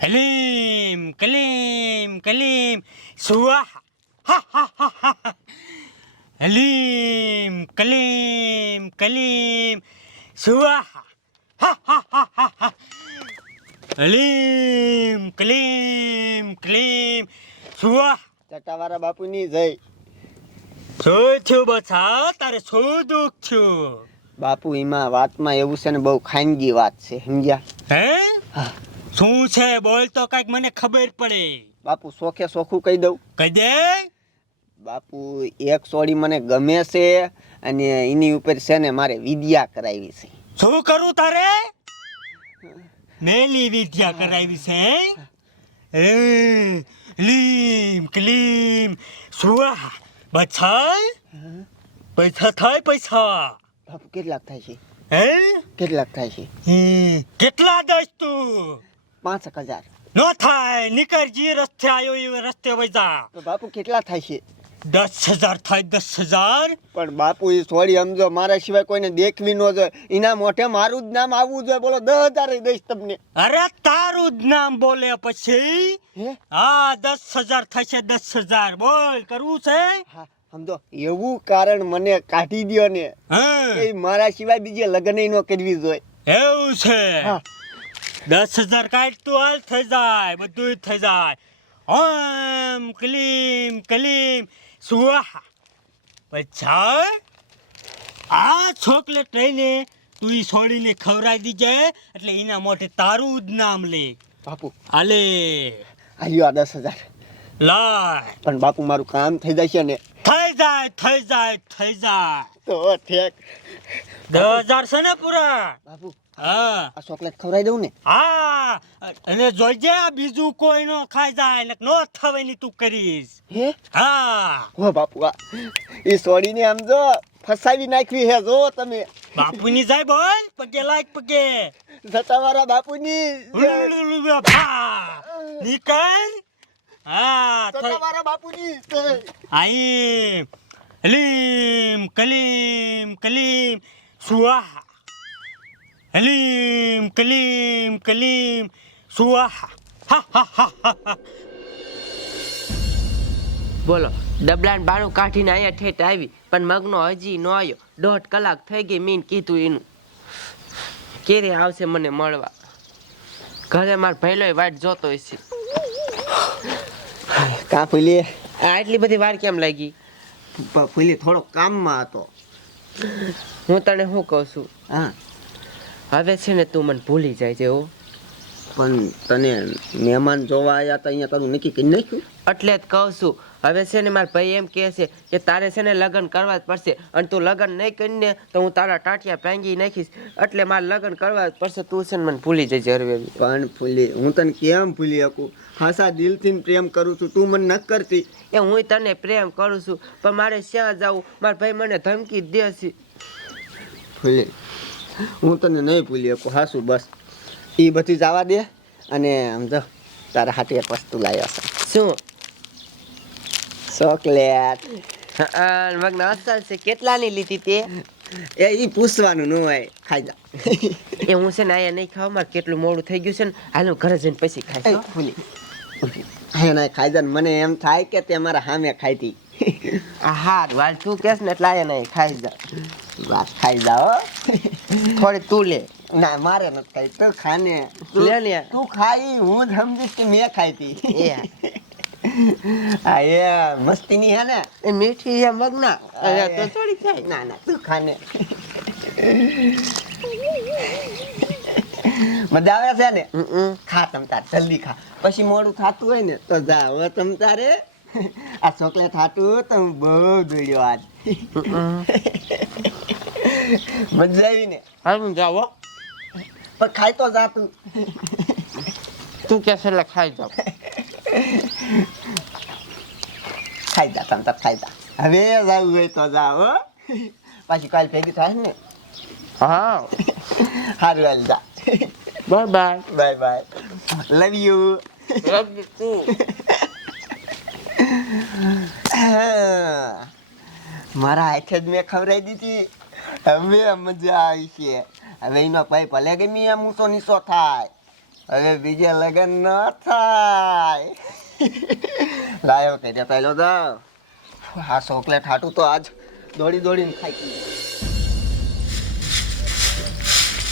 હલીમ કલીમ કલીમ સુવાહ હા હા હા હા હા. હલીમ કલીમ કલીમ સુવાહા હા હા હા હા હા. હલીમ કલીમ કલીમ સુવાહા ચટાવાળા બાપુની જય શું થયું બચ્ચા તારે શું દુઃખ થયું બાપુ એમાં વાતમાં એવું છે ને બહુ ખાનગી વાત છે સમજ્યા હે હા. શું છે? બોલ તો કંઈક મને ખબર પડે. બાપુ સોખે સોખું કહી દઉં. કહી દે. બાપુ એક સોડી મને ગમે છે અને એની ઉપર છે ને મારે વિદ્યા કરાવી છે. શું કરું તારે? મેલી વિદ્યા કરાવી છે લીમ ક્લીમ. સુવા બચાય પૈસા થાય પૈસા? બાપુ કેટલાક થાય છે? હે? કેટલાક થાય છે? કેટલા દઈશ તું? પાંચ હજાર. નો થાય નીકળ જે રસ્તે આવ્યો એ રસ્તે વજા તો બાપુ કેટલા થાય છે? દસ હજાર થાય દસ હજાર. પણ બાપુ એ સોરી સમજો મારા સિવાય કોઈને દેખવી ન જોઈએ. એના મોઢે મારું જ નામ આવવું જોઈએ. બોલો દસ હજાર દઈશ તમને. અરે તારું જ નામ બોલે પછી. હા? દસ હજાર થશે દસ હજાર. બોલ કરવું છે? હા સમજો. એવું કારણ મને કાઢી દ્યો ને હા. મારા સિવાય બીજે લગ્ન ન કરવી જોઈએ. એવું છે? હા. દસ હજાર કાઢ તું હાલ થઈ જાય બધું થઈ જાય. ઓમ ક્લીમ ક્લીમ. સુવાહા પછા આ છોકલે ટ્રેને તું ઈ છોડીને ખવડાવી દીજે એટલે એના મોઢે તારું જ નામ લે. બાપુ. આલે હાલ્યો આ દસ હજાર. લાય. પણ બાપુ મારું કામ થઈ જશે ને? થઈ જાય થઈ જાય થઈ જાય. તો ઠેક. દસ હજાર છે ને પૂરા? બાપુ. હા. આ ચોકલેટ ખવડાવી દઉં ને? હા. અને જોઈજે આ બીજું કોઈ નો ખાઈ જાય ને નો થવાની તું કરીશ. હે? હા. હો બાપુ આ એ સોડીને આમ જો ફસાવી નાખવી હે જો તમે. બાપુની જાય બોલ પગે લાગ પગે. બાપુની જય. ઉલ્લુલુલુ ભા. નીકળ હા થઈ- જતાવાળા બાપુની આઈ હલીમ કલીમ કલીમ સુવાહા હલીમ કલીમ કલીમ સુવાહા હા હા હા હા બોલો ડબલાન બાણું કાઢીને અહીંયા ઠેઠ આવી પણ મગનો હજી ન આવ્યો. દોઢ કલાક થઈ ગઈ મીન કીધું એનું. ક્યારે આવશે મને મળવા? ઘરે માર ભૈલો વાટ જોતો હશે. કા ફૂલી આ એટલી બધી વાર કેમ લાગી? ફૂલી થોડો કામમાં હતો. હું તને શું કહું છું? હા. હવે છે ને તું મને ભૂલી જાય છે હો. પણ તને મહેમાન જોવા આવ્યા હતા અહીંયા તારું નક્કી કરી નાખ્યું? એટલે જ કહું છું. હવે છે ને મારા ભાઈ એમ કહે છે કે તારે છે ને લગ્ન કરવા જ પડશે. અને તું લગ્ન નહીં કરીને તો હું તારા ટાંટિયા ભાંગી નાખીશ. એટલે મારે લગ્ન કરવા જ પડશે. તું છે ને મને ભૂલી જજે હરવે પણ ભૂલી હું તને કેમ ભૂલી શકું? ખાસા દિલથી પ્રેમ કરું છું. તું મને ન કરતી. એ હું તને પ્રેમ કરું છું. પણ મારે શ્યાં જવું મારા ભાઈ મને ધમકી દે છે. ફૂલી હું તને નહીં ભૂલી શકું. હાસું બસ. એ બધી જવા દે અને આમ જો તારા હાથે એક વસ્તુ લાવ્યો છે. શું? ચોકલેટ. મગ અસલ છે. કેટલાની લીધી તે? એ ઈ પૂછવાનું ન હોય. ખાઈ જા. એ હું છે ને અહીંયા નહીં ખાવ મારે કેટલું મોડું થઈ ગયું છે ને હાલ હું ઘરે જઈને પછી ખાઈ ભૂલી હો. ફૂલી હે ના ખાઈ જા ને. મને એમ થાય કે તે મારા સામે ખાઈતી આ હારું વાલ તું કેસ ને એટલે અહીંયા નહીં ખાઈ જા. બસ ખાઈ જાઓ હો. થોડી તું લે. ના મારે નથી ખાઈ. તું ખાને. લે લે તું ખાઈ હું સમજીશ કે મેં ખાઈતી એ. હા એ મસ્તીની હે ને. એ મીઠી છે મગના. અરે તો થોડી થાય ના ના તું ખાને. મજા આવે છે ને? ખા તમતાર જલ્દી ખા. પછી મોડું થતું હોય ને તો જા હવે તમતારે આ ચોકલેટ થાતું તો હું બહુ દોડ્યો આજ. મજા આવી ને હાલ હું. જાવ પણ ખાઈ તો જા તું. તું કે છે ખાઈ જાવ ખાઈ જા તમ તપ ખાઈ જા. હવે જાવ હોય તો જાવ પાછી કાલ ભેગી થાય ને. હા. સારું હાલ જા. Bye bye. Bye bye. Love you તું મારા હાથે જ મેં ખવડાવી દીધી. હવે મજા આવી છે. હવે એનો ભાઈ ભલે ગમી એમ ઊંચો નીચો થાય. હવે બીજા લગન ન થાય. લાયો કે આ ચોકલેટ હાટું તો આજ દોડી દોડીને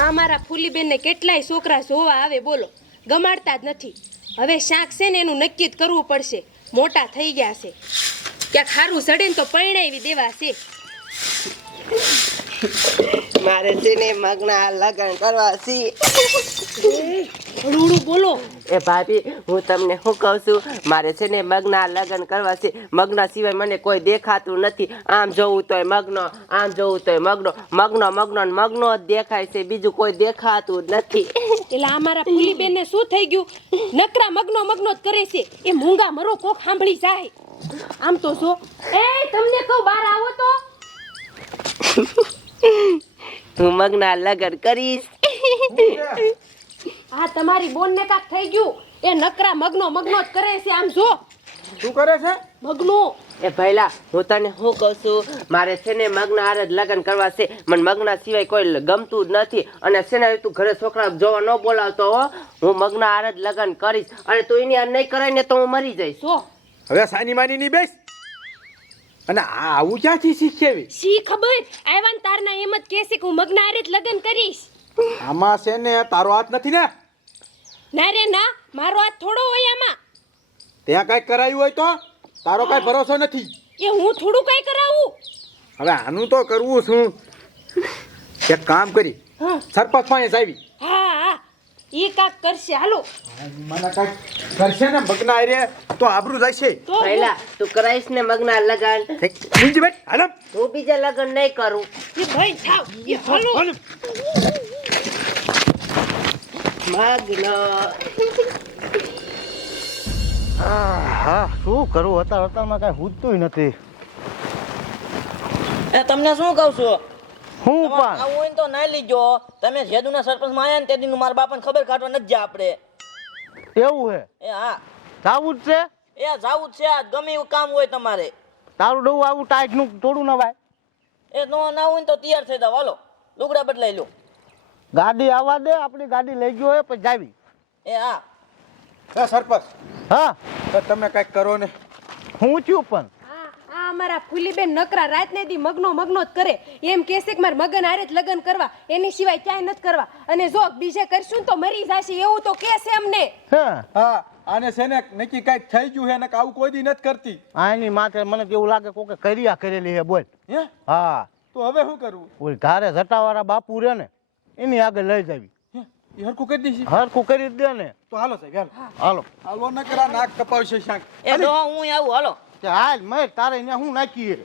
આ મારા ફૂલીબેનને કેટલાય છોકરા જોવા આવે બોલો. ગમાડતા જ નથી. હવે શાક છે ને એનું નક્કી જ કરવું પડશે. મોટા થઈ ગયા છે. ક્યાંક સારું સડે તો પરણાવી દેવા છે. મારે છે ને મગના લગ્ન કરવા છે. બોલો. એ ભાભી હું તમને શું કહું છું? મારે છે ને મગના લગ્ન કરવા છે. મગના સિવાય મને કોઈ દેખાતું નથી. આમ જોવું તોય મગનો આમ જોવું તોય મગનો. મગનો મગનો ને મગનો જ દેખાય છે. બીજું કોઈ દેખાતું નથી. એટલે અમારા પુલી બેન ને શું થઈ ગયું? નકરા મગનો મગનો જ કરે છે. એ મૂંગા મરો કોક સાંભળી જાય. આમ તો જો. એ તમને કહું બહાર આવો તો. હું મગના લગ્ન કરીશ. આ તમારી બોનને કાક થઈ ગયું. એ નકરા મગનો મગનો જ કરે છે આમ જો. શું કરે છે? મગનો. એ પહેલા હું તને શું કહું છું? મારે છે ને મગના હારે જ લગ્ન કરવા છે. મને મગના સિવાય કોઈ ગમતું જ નથી. અને છે ને તું ઘરે છોકરા જોવા ન બોલાવતો હો. હું મગના હારે જ લગ્ન કરીશ. અને તું એની આ નહીં કરાય ને તો હું મરી જઈશ. હવે સાની માની ની બેસ. અને આ આવું ક્યાંથી શીખેવી? શી ખબર? આયવાન તારના એમ જ કહેશે કે હું મગનારે જ લગ્ન કરીશ. આમાં છે ને તારો હાથ નથી ને? ના રે ના મારો હાથ થોડો હોય આમાં. ત્યાં કાંઈ કરાયું હોય તો? તારો કાંઈ ભરોસો નથી? એ હું થોડું કઈ કરાવું? હવે આનું તો કરવું શું? એક કામ કરી. હા. સરપંચ પાસે આવી. ઈ કાક કરશે. હાલો. મને કાક કરશે ને મગના આરે તો આબરૂ જશે ભૈલા તું કરાઈશ ને મગના લગન. બીજી બેટ હાલો. હું બીજા લગન નહીં કરું. ઈ ભાઈ થાવ. ઈ હાલો. મગનો. હા શું કરું? હતા અત્યારમાં કાંઈ હૂજતું નથી. એ તમને શું કહું છું? હું પણ? આવું હોય ને તો ના લીજો. તમે જેદુના સરપંચમાં આવ્યા ને તે દિન મારા બાપાને ખબર કાઢવા નથી જા આપણે. એવું હે? એ હા. જાવું જ છે? એ જાવું જ છે આ ગમે એવું કામ હોય તમારે. તારું ડવું આવું ટાઈટનું થોડું ના ભાઈ એ નો ના હોય ને તો તૈયાર થઈ જાવ હાલો લુગડા બદલાઈ લો. ગાડી આવવા દે આપણી ગાડી લઈ ગયો હોય પછી જાવી. એ હા. એ સરપંચ. હા. તો તમે કાંઈક કરો ને. હું છું પણ. અમારા ફૂલીબેન નકરા રાત ને દી મગનો મગનો જ કરે. એમ કહેશે કે મારે મગન હારે જ લગ્ન કરવા. એની સિવાય ક્યાંય નથી કરવા. અને જો બીજે કરશું તો મરી જાશે એવું તો કહેશે અમને હા? હા આને છે ને નક્કી કાંઈક થઈ ગયું છે ને આવું કોઈ દી નથી કરતી. આની માથે મને તો એવું લાગે કોકે કર્યા કરેલી હે બોલ. હે? હા. તો હવે શું કરવું? ઓલી ધારે જટાવાળા બાપુ રે ને એની આગળ લઈ જાવી. એ હરખું કરી દઈશી હરખું કરી દે ને. તો હાલો સાહેબ હાલો. હાલો. હાલો ન કરા નાક કપાવશે શાંક એ તો હું આવું હાલો. કે હાલ મેં તારે અહીંયા હું નાખીએ?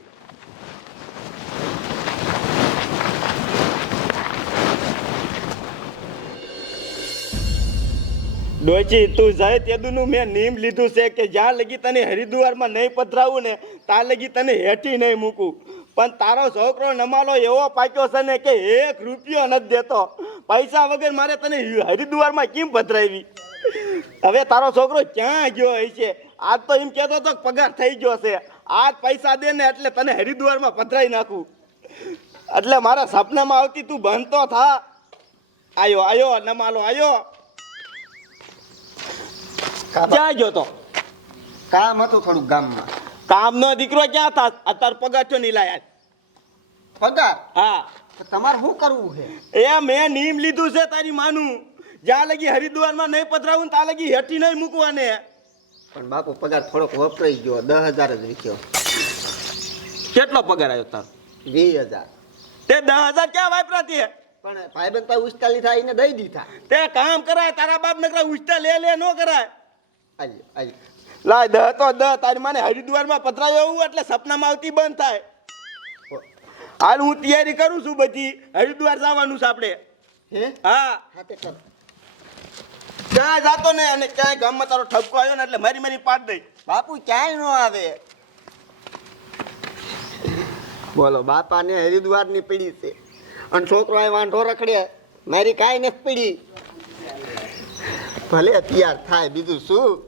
ડોચી, તું જાય તેદુનું મેં નિયમ લીધું છે કે જ્યાં લગી તને હરિદ્વારમાં નહીં પધરાવું ને, ત્યાં લગી તને હેઠી નહીં મૂકું. પણ તારો છોકરો નમાલો એવો પાક્યો છે ને કે એક રૂપિયો નથી દેતો. પૈસા વગર મારે તને હરિદ્વારમાં કેમ પધરાવી? હવે તારો છોકરો ક્યાં ગયો હશે આજ તો એમ કહેતો હતો પગાર થઈ ગયો છે. આજ પૈસા દે ને એટલે તને હરિદ્વારમાં પધરાઈ નાખું. એટલે મારા સપનામાં આવતી તું બનતો થા. આયો આયો નમાલો આયો. ક્યાં ગયો તો? કામ હતું થોડું ગામમાં. કામનો દીકરો ક્યાં થા? અત્યારે પગાર છો નહીં લાયા પગાર? હા. તમારે શું કરવું છે? એ મેં નીમ લીધું છે તારી માનું. જ્યાં લગી હરિદ્વારમાં નહીં પધરાવું ને ત્યાં લગી હેઠી નહીં મૂકવાને. પણ બાપુ પગાર થોડોક વપરાઈ ગયો. દસ હજાર જ વીખ્યો કેટલો પગાર આવ્યો તારો? વીસ હજાર. તે દસ હજાર ક્યાં વાપરાતી પણ ભાઈબંધ પાસે ઉસ્તા થાય એને દઈ દીધા. તે કામ કરાય તારા બાપ નકરા ઉસ્તા લે લે નો કરાય. આજે આજે લાય દહ તો દહ તારી માને હરિદ્વારમાં પધરાયો એવું એટલે સપનામાં આવતી બંધ થાય. હાલ હું તૈયારી કરું છું બધી. હરિદ્વાર જવાનું છે આપણે. હે? હા. હાથે કર. ક્યાં જાતો ને અને ક્યાંય ગામમાં તારો ઠપકો આવ્યો ને એટલે મારી મારી પાડ દઈ. બાપુ ક્યાંય ન આવે. બોલો, બાપાને હરિદ્વારની પીડી છે. અને છોકરો આ વાંઢો રખડે, મારી કાંઈ નથી પીડી. ભલે તૈયાર થાય, બીજું શું?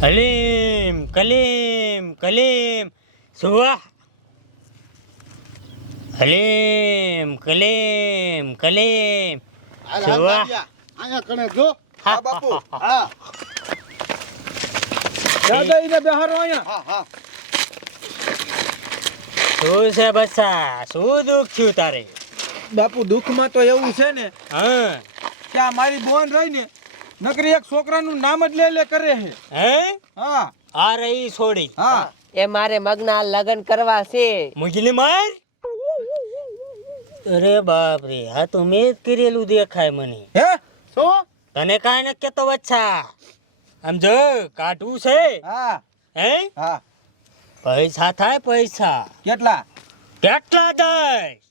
કલીમ કલીમ કલીમ. સુવાહ કલીમ કલેમ કલેમ સુવા અહીંયા કણે જો. હા બાપુ. હા દાદા એને બેહારો અહીંયા. હા હા. શું છે બચ્ચા શું દુઃખ થયું તારે? બાપુ દુઃખમાં તો એવું છે ને હા. કે આ મારી બોન રહી ને નકરી એક છોકરાનું નામ જ લે લે કરે છે. હે? હા. આ રહી છોડી. હા. એ મારે મગના લગ્ન કરવા છે. મુજલી માર? અરે બાપ રે આ તો મેં જ કરેલું દેખાય મને. હે? શું તને કાંઈ ન કેતો વચ્છા. આમ જો કાઢવું છે. હા. હે? હા. પૈસા થાય પૈસા. કેટલા? કેટલા દઈશ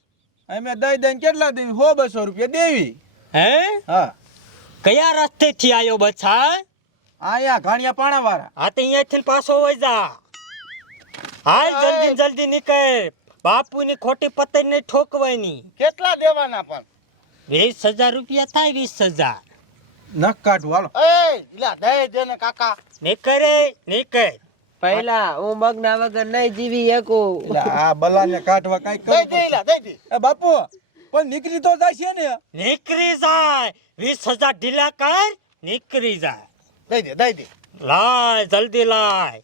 અમે દઈ દઈને કેટલા દઈ હો બસો રૂપિયા દેવી. હે? હા. કયા રસ્તે થી આવ્યો બચ્છા આયા ઘાણિયા પાણા વાળા આ તો અહીંયાથી પાછો હોય જા. હાલ જલ્દી ને જલ્દી નીકળ. બાપુની ખોટી પતંગ નહીં ઠોકવાની. કેટલા દેવાના પણ? વીસ હજાર રૂપિયા થાય વીસ હજાર. નખ કાઢું હાલો. એ દે ને કાકા. નીકળે નીકળે. પહેલા હું મગના વગર નહીં જીવી શકું. આ બલાને કાઢવા કઈ દઈ દે કરું દઈ દે. એ બાપુ પણ નીકળી તો જાય છે ને. નીકળી જાય. વીસ હજાર ઢીલા કર નીકળી જાય. દઈ દે દઈ દે. લાય જલ્દી લાય.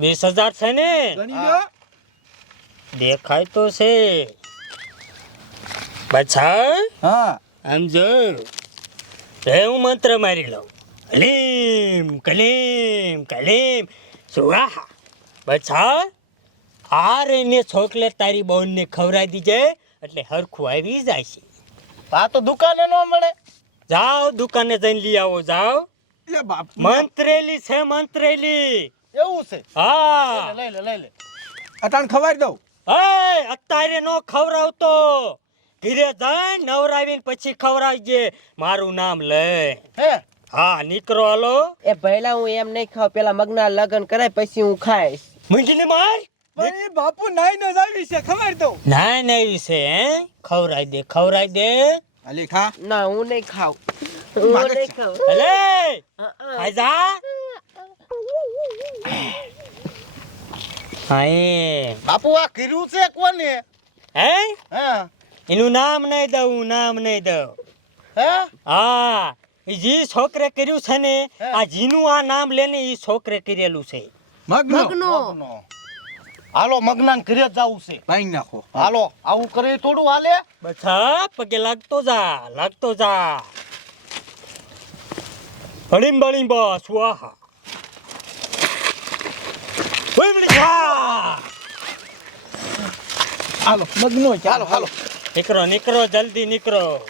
વીસ હજાર છે ને. ગણી લ્યો. દેખાય તો છે. બચ્ચા હા. આમ જો રે હું મંત્ર મારી લઉં. કલીમ કલીમ કલીમ. સુવાહા. બચ્ચા આ રહીને ચોકલેટ તારી બોનને ખવડાવી દીજે એટલે હરખું આવી જાય છે. આ તો દુકાને ન મળે. જાઓ દુકાને જઈને લઈ આવો જાઓ. મંત્રેલી છે મંત્રેલી. એવું છે? હા. લઈ લે લઈ લે અટાણ ખવાઈ દઉં. એ અત્યારે નો ખવડાવતો. ઘીરે જાય નવરાવીને પછી ખવરાવજે મારું નામ લે. હે? હા નીકળો હાલો. એ પહેલા હું એમ નહીં ખાવ. પેલા મગના લગ્ન કરાય પછી હું ખાઈશ. મૂંગીને માર? પણ બાપુ નાઈ ન જાવી છે ખબર દઉં નાઈ ના એવી છે હે? ખવડાવી દે ખવડાવી દે. અલી ખા. ના હું નહીં ખાવ. હું નહીં ખાવ. અલે! અ, અ. ખાઈ જા હા એ બાપુ આ કર્યું છે કોને? હે? હા. એનું નામ નહીં દઉં નામ નહીં દઉં. હે? હા એ જી છોકરે કર્યું છે ને આ જીનું આ નામ લેને એ છોકરે કરેલું છે. મગનો. હાલો મગનાન ઘરે જવું છે. ભાઈ નાખો. હાલો આવું કરે થોડું હાલે? બચ્ચા પગે લાગતો જા લાગતો જા. ભળીમ ભળીમ બસ વાહ. હાલો મગનો હાલો હાલો. નીકળો નીકળો જલ્દી નીકળો.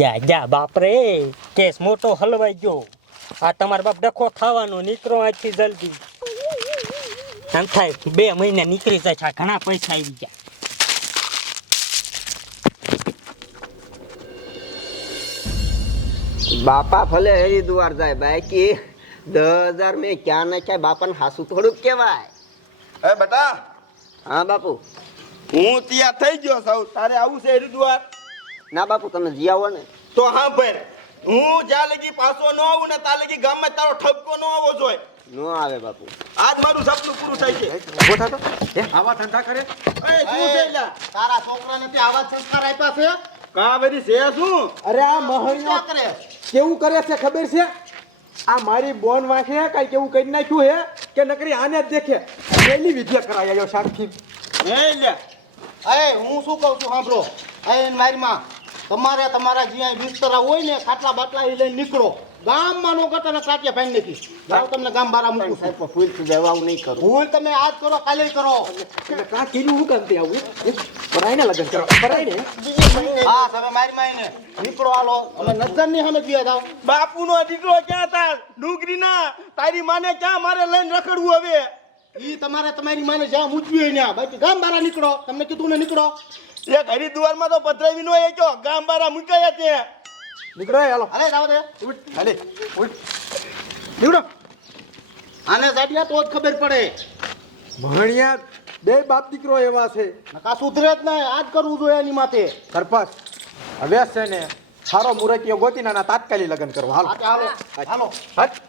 જા જા બાપરે કેસ મોટો હલવાઈ ગયો. આ તમારા બાપ ડખો થવાનો નીકળો આજથી જલ્દી. એમ થાય બે મહિના નીકળી જાય છે આ ઘણા પૈસા આવી ગયા. બાપા ભલે હરિદ્વાર જાય બાકી દસ હજાર મેં ક્યાં નાખ્યા? બાપાને હાસુ થોડુંક કહેવાય. હે બેટા હા બાપુ. હું ત્યાં થઈ ગયો સૌ તારે આવું છે હરિદ્વાર? ના બાપુ તમે જી આવો ને. તો હા ભાઈ. હું જ્યાં લગી પાછો ન આવું ને ત્યાં લગી ગામમાં તારો ઠપકો ન આવવો જોઈએ. ન આવે બાપુ. આજ મારું સપનું પૂરું થાય છે. ઊભો થા તો. એ આવા ધંધા કરે? એ શું છે? તારા છોકરાને તે આવા સંસ્કાર આપ્યા છે? કાવેરી છે શું? અરે આ શું મહણિયો કરે? કેવું કરે છે ખબર છે? આ મારી બોન વાંખે કઈ કેવું કરી નાખ્યું હે કે નકરી આને દેખે. પેલી વિદ્યા કરાય આવ્યો સાક્ષી એ લે. અરે હું શું કહું છું, સાંભળો. એ, મારી માં તમારે તમારા જ્યાં બિસ્તરા હોય ને ખાટલા બાટલા એ લઈને નીકળો. ગામમાં નો ગટરના કાચે ભાઈ નથી જાઓ તમને ગામ બારા મૂકું. સાહેબ ફૂલથી જવા નહીં કરો. ભૂલ તમે આજ કરો કાલે કરો. કા કીધું હું કાંતિ આવું? પરાઈને લગન કરો. પરાઈને હા તમે મારી માઈને નીકળો હાલો. અમે નજરની સામે ગયા જાઓ. બાપુનો દીકરો ક્યાં તાર ડુંગરી ના તારી માને ક્યાં મારે લઈને રખડવું હવે? ઈ તમારે તમારી માને જ્યાં મૂકવી હોય ત્યાં. બાકી ગામ બારા નીકળો. તમને કીધું ને નીકળો. એક હરિદ્વારમાં તો પધરાવી નો એ કયો? ગામ બારા મુકાયા છે નીકળો હાલો. અરે જાવ દે હાલે. ઉઠ. નીકળો. આને સાડિયા તો જ ખબર પડે. ભણિયા બે બાપ દીકરો એવા છે. નકા સુધરે જ નહીં આજ કરવું જોઈએ એની માથે. સરપંચ હવે છે ને સારો મુરતીયો ગોતી નાના તાત્કાલિક લગન કરો હાલો. હાલો. હાલો. હટ